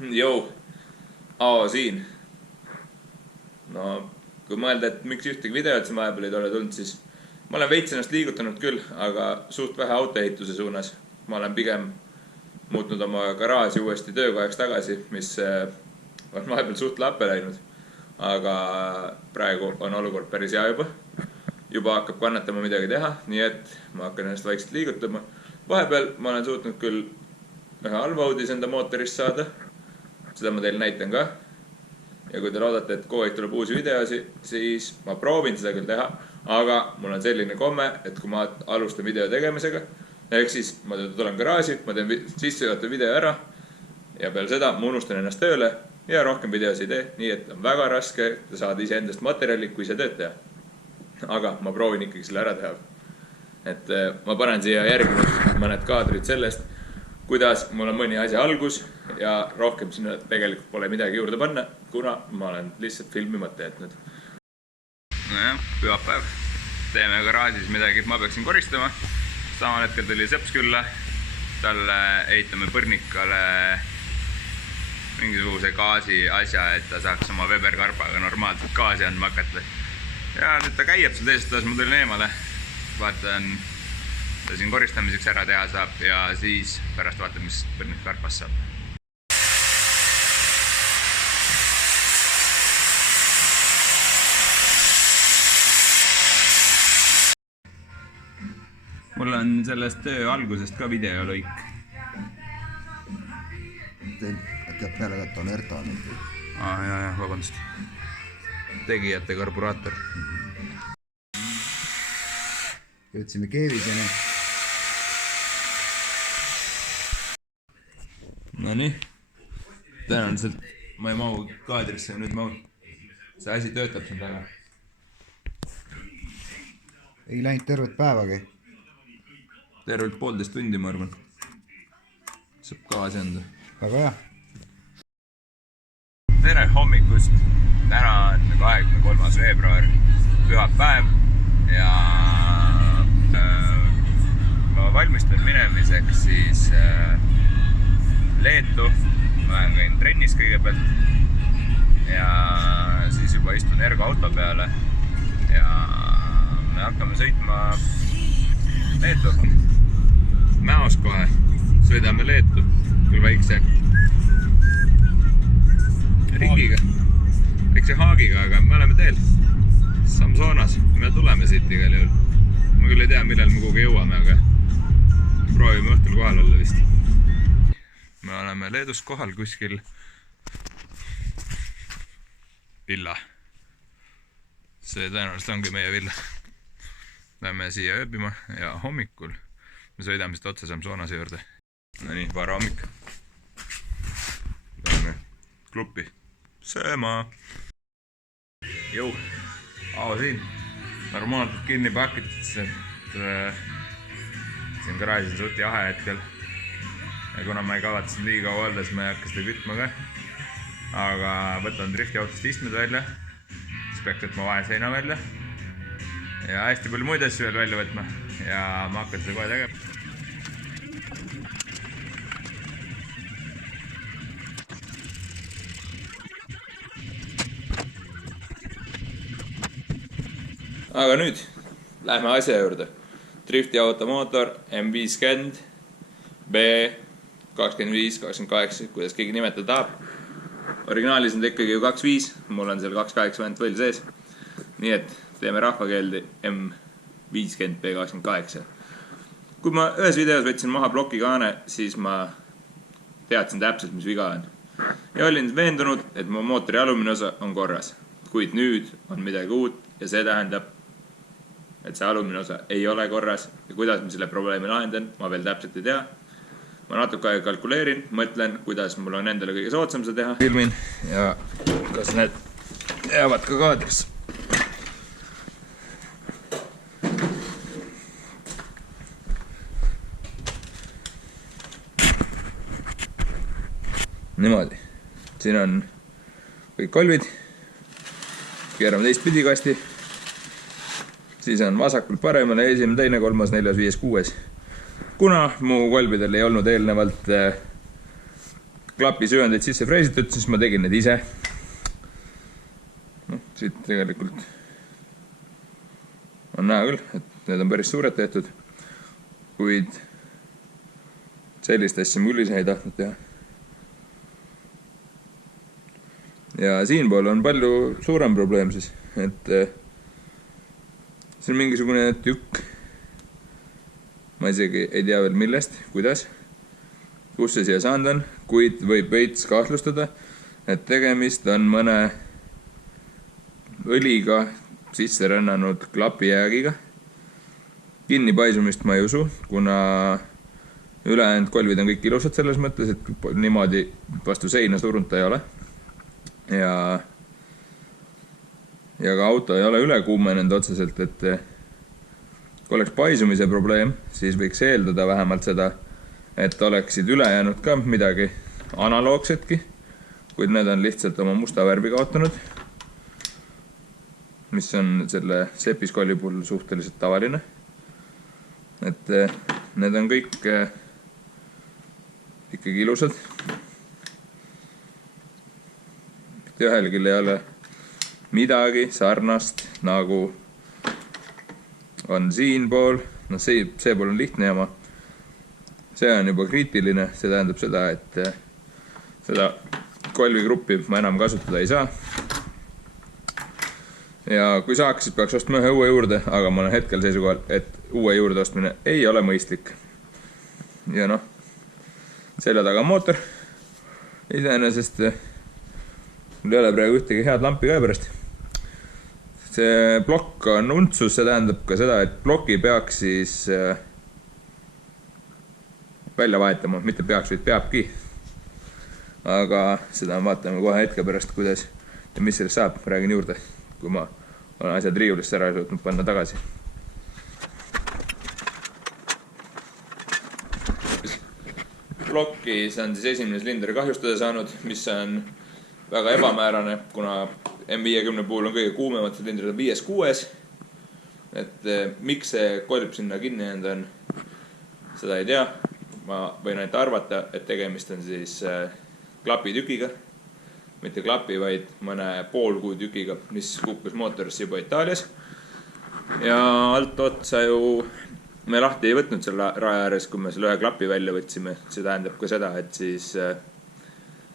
Jou, Aavo siin. No, kui mõelda, et miks ühtegi videot siin vahepeal ei ole tulnud, siis ma olen veits ennast liigutanud küll, aga suht vähe autoehituse suunas. Ma olen pigem muutnud oma garaaži uuesti töökohaks tagasi, mis on vahepeal suht lappe läinud. Aga praegu on olukord päris hea juba. Juba hakkab kannatama midagi teha, nii et ma hakkan ennast vaikselt liigutama. Vahepeal ma olen suutnud küll ühe halva uudis enda mootorist saada. Seda ma teile näitan ka. Ja kui te loodate, et kogu aeg tuleb uusi videosi, siis ma proovin seda küll teha. Aga mul on selline komme, et kui ma alustan video tegemisega, ehk siis ma tulen garaaži, ma teen sissejuhatava video ära ja peale seda ma unustan ennast tööle ja rohkem videosi ei tee, nii et on väga raske saada iseendast materjali, kui see tööd teha. Aga ma proovin ikkagi selle ära teha. Et ma panen siia järgi mõned kaadrid sellest, kuidas mul on mõni asja algus ja rohkem sinna tegelikult pole midagi juurde panna, kuna ma olen lihtsalt filmimata jätnud. Nojah, pühapäev. Teeme garaažis midagi, ma peaksin koristama. Samal hetkel tuli sõps külla. Talle ehitame põrnikale mingisuguse gaasi asja, et ta saaks oma Weber-karbaga normaalselt gaasi andma hakata. Ja nüüd ta käiab seal teisest taas, ma tulin eemale. Vaatan, ta siin koristamiseks ära teha saab ja siis pärast vaatan, mis põrnikkarpas saab. Mul on sellest töö algusest ka videolõik. Teab peale võtta on Erta nüüd. Jah, vabandust. Tegijate karburaator. Jõudsime keeviseni. No nii. Tõenäoliselt ma ei mahu kaadrisse, nüüd mahu. See asi töötab siin taga. Ei läinud tervet päevagi. Tervelt 1,5 tundi, ma arvan. Saab gaasi anda. Väga hea. Tere hommikust. Täna on 23. veebruar, pühapäev ja ma valmistan minemiseks siis Leetu. Ma käin trennis kõigepealt ja siis juba istun Ergo auto peale ja me hakkame sõitma Leetu. Mäos kohe. Sõidame Leetu. Küll väikse ringiga. Väikse haagiga, aga me oleme teel. Samsonas. Me tuleme siit igal juhul. Ma küll ei tea, millal me kuhugi jõuame, aga proovime õhtul kohal olla vist. Me oleme Leedus kohal kuskil villa. See tõenäoliselt ongi meie villa. Lähme siia ööbima ja hommikul me sõidame siit otse Samsonase juurde. No nii, vara hommik. Läheme kluppi. Sööma. Jou, Aavo siin. Normaalselt kinni pakitud, et siin garaažis on suht jahe hetkel. Ja kuna ma ei kavatsen liiga olla, siis ma ei hakka seda kütma ka. Aga võtan driftiautost istmed välja. Siis peaks võtma vaheseina välja. Ja hästi palju muid asju veel välja võtma ja ma hakkan seda kohe tegema. Aga nüüd lähme asja juurde. Driftiauto mootor M50 B25-28, kuidas keegi nimetada tahab. Originaalis on ta ikkagi ju 2.5, mul on seal 2.80 võll sees. Nii et teeme rahvakeeldi M50 B28. Kui ma ühes videos võtsin maha plokikaane, siis ma teadsin täpselt, mis viga on. Ja olin veendunud, et mu mootori alumine osa on korras. Kuid nüüd on midagi uut ja see tähendab, et see alumine osa ei ole korras ja kuidas ma selle probleemi lahendan, ma veel täpselt ei tea. Ma natuke aega kalkuleerin, mõtlen, kuidas mul on endale kõige soodsam seda teha. Filmin ja kas need jäävad ka kaadris. Niimoodi. Siin on kõik kolvid. Keerame teist pidi kasti. Siis on vasakul paremale esimene, teine, kolmas, neljas, viies, kuues. Kuna mu kolbidel ei olnud eelnevalt klapisüvendeid sisse freesitud, siis ma tegin need ise. Siit tegelikult on näha küll, et need on päris suured tehtud, kuid sellist asja mul ise ei tahtnud teha. Ja siinpool on palju suurem probleem siis, et see on mingisugune tükk. Ma isegi ei tea veel millest, kuidas, kus see siia saanud on, kuid võib veits kahtlustada, et tegemist on mõne õliga sisse rännanud klapijäägiga. Kinnipaisumist ma ei usu, kuna ülejäänud kolvid on kõik ilusad selles mõttes, et niimoodi vastu seina surunud ta ei ole. Ja ka auto ei ole üle kuumenenud otseselt, et kui oleks paisumise probleem, siis võiks eeldada vähemalt seda, et oleksid ülejäänud ka midagi analoogsetki, kuid need on lihtsalt oma musta värvi kaotanud, mis on selle sepiskolli puhul suhteliselt tavaline. Et need on kõik ikkagi ilusad. Ühelgi ei ole midagi sarnast, nagu on siin pool. No see pool on lihtne jama. See on juba kriitiline, see tähendab seda, et seda kolvigruppi ma enam kasutada ei saa. Ja kui saaks, siis peaks ostma ühe uue juurde, aga ma olen hetkel seisukohal, et uue juurde ostmine ei ole mõistlik. Ja selja taga mootor. Iseenesest mul ei ole praegu ühtegi head lampi ka pärast. See plokk on untsus, see tähendab ka seda, et ploki peaks siis välja vahetama, mitte peaks, vaid peabki. Aga seda vaatame kohe hetke pärast, kuidas ja mis sellest saab, räägin juurde, kui ma olen asjad riiulisse ära suutnud panna tagasi. Plokis on siis esimene silinder kahjustada saanud, mis on väga ebamäärane, kuna M50 puhul on kõige kuumemad silindrid 5-6. Et miks see kolb sinna kinni on, seda ei tea. Ma võin ainult arvata, et tegemist on siis klapitükiga. Mitte klapi, vaid mõne poolkuu tükiga, mis kukkus mootorisse juba Itaalias. Ja alt otsa ju me lahti ei võtnud selle raja ääres, kui me selle ühe klapi välja võtsime. See tähendab ka seda, et siis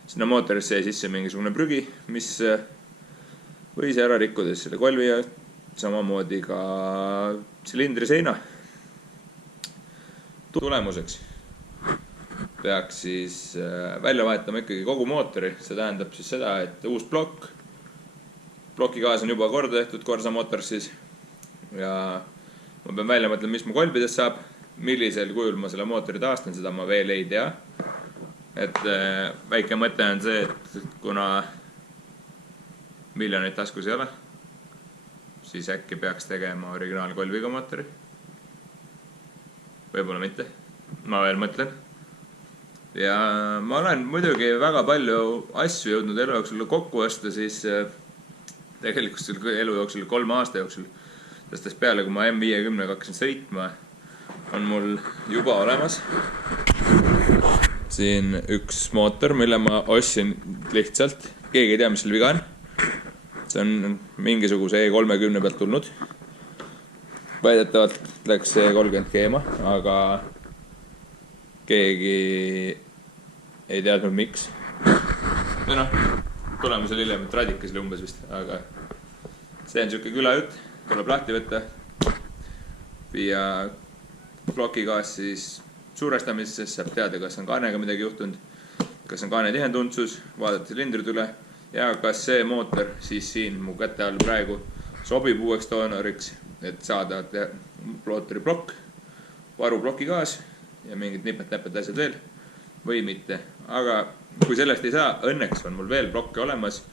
sinna mootorisse jäi sisse mingisugune prügi, mis võis ära rikkudes selle kolvi ja samamoodi ka silindri seina. Tulemuseks peaks siis välja vahetama ikkagi kogu mootori. See tähendab siis seda, et uus plokk. Ploki gaas on juba korda tehtud Corsa Motors siis. Ja ma pean välja mõtlema, mis mu kolbidest saab. Millisel kujul ma selle mootori taastan, seda ma veel ei tea. Et väike mõte on see, et kuna miljoneid taskus ei ole, siis äkki peaks tegema originaalkolviga mootori. Võib-olla mitte. Ma veel mõtlen. Ja ma olen muidugi väga palju asju jõudnud elu jooksul kokku osta, siis tegelikult elu jooksul 3 aasta jooksul. Sest peale, kui ma M50 hakkasin sõitma, on mul juba olemas siin üks mootor, mille ma ostsin lihtsalt. Keegi ei tea, mis selle viga on. See on mingisuguse E30 pealt tulnud. Väidetavalt läks E30 keema, aga keegi ei teadnud miks. Või tulemusel hiljem, et radikasele umbes vist, aga see on siuke külajutt. Tuleb lahti võtta, viia plokigaas siis suurestamisesse, saab teada, kas on kaanega midagi juhtunud, kas on kaane tihendundsus, vaadata silindrid üle ja kas see mootor siis siin mu kätte all praegu sobib uueks doonoriks, et saada mootori plokk, varu plokigaas ja mingid nipet-näpet asjad veel või mitte. Aga kui sellest ei saa, õnneks on mul veel plokke olemas,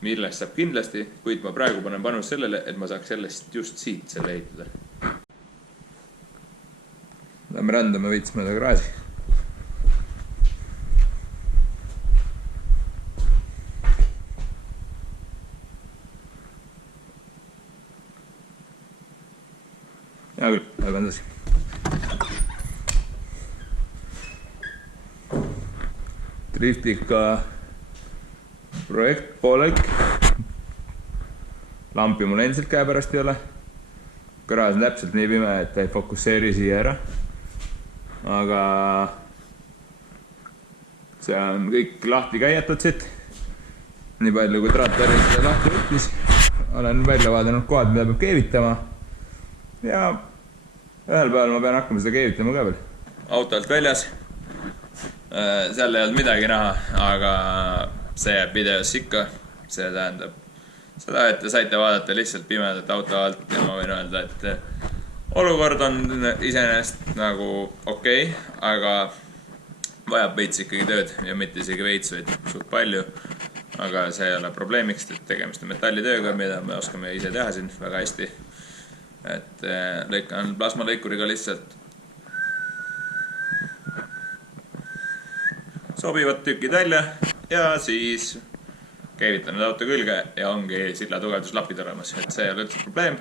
millest saab kindlasti, kuid ma praegu panen panus sellele, et ma saaks sellest just siit selle ehitada. Lähme rändame veits mööda kraasi. Hea küll, lähme edasi. Driftika projekt poolek. Lampi mul endiselt käepärast ei ole. Garaaž on täpselt nii pime, et ta ei fokusseeri siia ära. Aga see on kõik lahti käijatud siit. Nii palju kui Trattari seda lahti võttis. Olen välja vaadanud kohad, mida peab keevitama. Ja ühel päeval ma pean hakkama seda keevitama ka veel. Autolt väljas. Seal ei olnud midagi näha, aga see jääb videos ikka. See tähendab seda, et te saite vaadata lihtsalt pimedat auto alt ja ma võin öelda, et olukord on iseenesest nagu okei, aga vajab veits ikkagi tööd ja mitte isegi veits, vaid suht palju. Aga see ei ole probleemiks, et tegemist on metallitööga, mida me oskame ise teha siin väga hästi. Et lõikan plasmalõikuriga lihtsalt sobivad tükid välja ja siis keevitan need auto külge ja ongi silla tugevduslapid olemas, et see ei ole üldse probleem.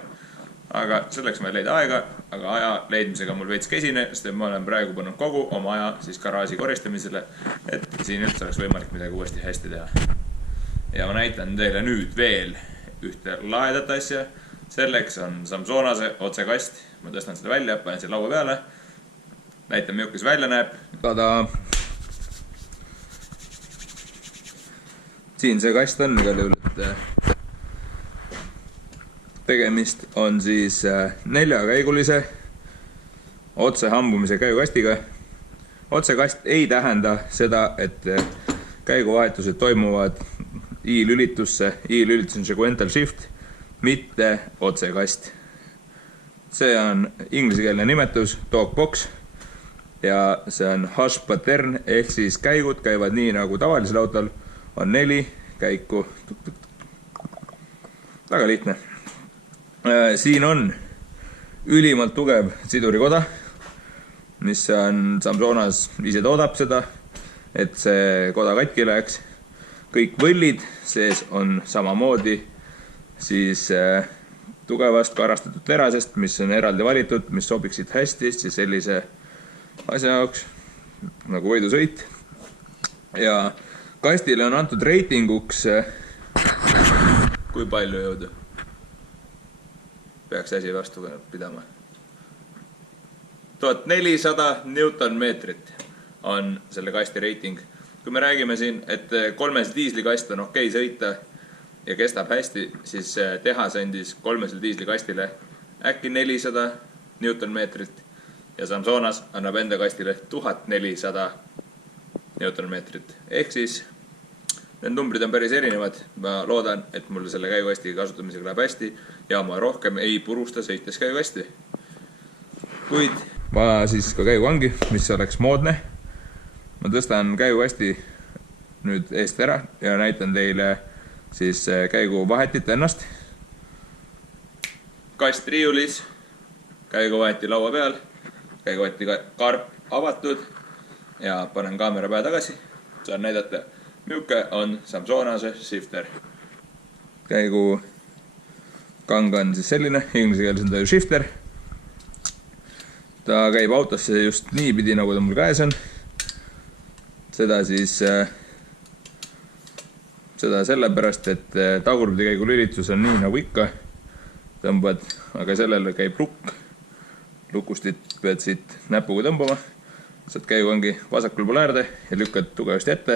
Aga selleks ma ei leida aega, aga aja leidmisega mul veits kesine, sest ma olen praegu pannud kogu oma aja siis garaaži koristamisele, et siin üldse oleks võimalik midagi uuesti hästi teha. Ja ma näitan teile nüüd veel ühte lahedat asja. Selleks on Samsonase otsekast. Ma tõstan seda välja, panen selle laua peale. Näitan, milline see välja näeb. Tada! Siin see kast on igal juhul, et tegemist on siis 4-käigulise otsehambumise käigukastiga. Otsekast ei tähenda seda, et käiguvahetused toimuvad i-lülitusse. I-lülitus on sequential shift, mitte otsekast. See on ingliskeelne nimetus, talkbox, ja see on hash pattern, ehk siis käigud käivad nii nagu tavalisel autol. On 4 käiku. Väga lihtne. Siin on ülimalt tugev sidurikoda, mis on Samsonas ise toodab seda, et see koda katki läheks. Kõik võllid sees on samamoodi siis tugevast karastatud terasest, mis on eraldi valitud, mis sobiksid hästi sellise asja jaoks nagu võidusõit. Ja kastile on antud reitinguks, kui palju jõudu peaks asi vastu pidama. 1400 Newton-meetrit on selle kasti reiting. Kui me räägime siin, et 3 diislikast on okei sõita ja kestab hästi, siis tehas andis 3 diislikastile äkki 400 Newton-meetrit ja Samsonas annab enda kastile 1400 Newton-meetrit. Ehk siis need numbrid on päris erinevad. Ma loodan, et mul selle käigukasti kasutamisega läheb hästi ja ma rohkem ei purusta sõites käigukasti. Kuid ma siis ka käigukangi, mis oleks moodne. Ma tõstan käigukasti nüüd eest ära ja näitan teile siis käiguvahetit ennast. Kast riiulis, käiguvaheti laua peal, käiguvaheti karp avatud. Ja panen kaamera päe tagasi. Saan näidata, milline on Samsonase shifter. Käigu kang on siis selline, inglise keeles on ta ju shifter. Ta käib autosse just nii pidi, nagu ta mul käes on. Seda siis seda sellepärast, et tagurpidi käigu lülitus on nii nagu ikka. Tõmbad, aga sellele käib lukk. Lukustit pead siit näpuga tõmbama. Saad käigukangi vasakul pool äärde ja lükkad tugevasti ette.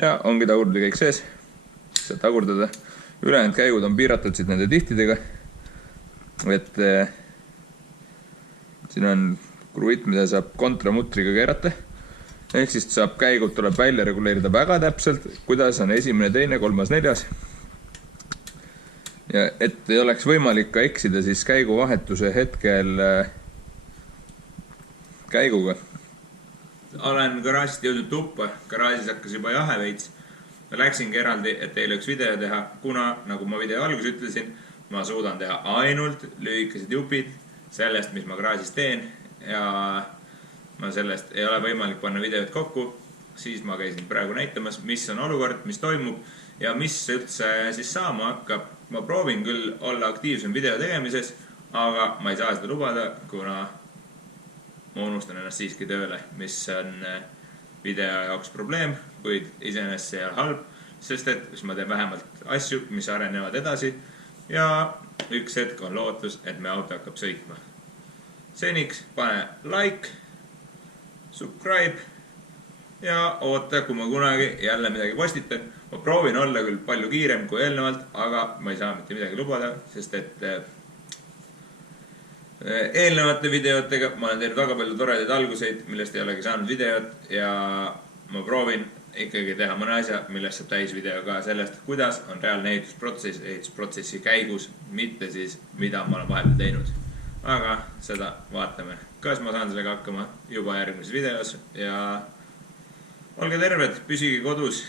Ja ongi tagurpidi käik sees. Saad tagurdada. Ülejäänud käigud on piiratud siit nende tihtidega. Et siin on kruviit, mida saab kontramutriga keerata. Ehk siis saab käigud tuleb välja reguleerida väga täpselt, kuidas on esimene, teine, 3., 4. Ja et ei oleks võimalik ka eksida siis käiguvahetuse hetkel käiguga. Olen garaažist jõudnud tuppa. Garaažis hakkas juba jahe veits. Ma läksingi eraldi, et teile üks video teha, kuna, nagu ma video algus ütlesin, ma suudan teha ainult lühikesed jupid sellest, mis ma garaažis teen. Ja ma sellest ei ole võimalik panna videot kokku. Siis ma käisin praegu näitamas, mis on olukord, mis toimub ja mis üldse siis saama hakkab. Ma proovin küll olla aktiivsem video tegemises, aga ma ei saa seda lubada, kuna ma unustan ennast siiski tööle, mis on video jaoks probleem, kuid iseenesest see ei ole halb, sest et siis ma teen vähemalt asju, mis arenevad edasi ja üks hetk on lootus, et meie auto hakkab sõitma. Seniks pane like, subscribe ja oota, kui ma kunagi jälle midagi postitan. Ma proovin olla küll palju kiirem kui eelnevalt, aga ma ei saa mitte midagi lubada, sest et eelnevate videotega ma olen teinud väga palju toredaid alguseid, millest ei olegi saanud videot ja ma proovin ikkagi teha mõne asja, millest saab täis video ka sellest, kuidas on reaalne ehitusprotsessi käigus, mitte siis mida ma olen vahepeal teinud. Aga seda vaatame, kas ma saan sellega hakkama juba järgmises videos ja olge terved, püsige kodus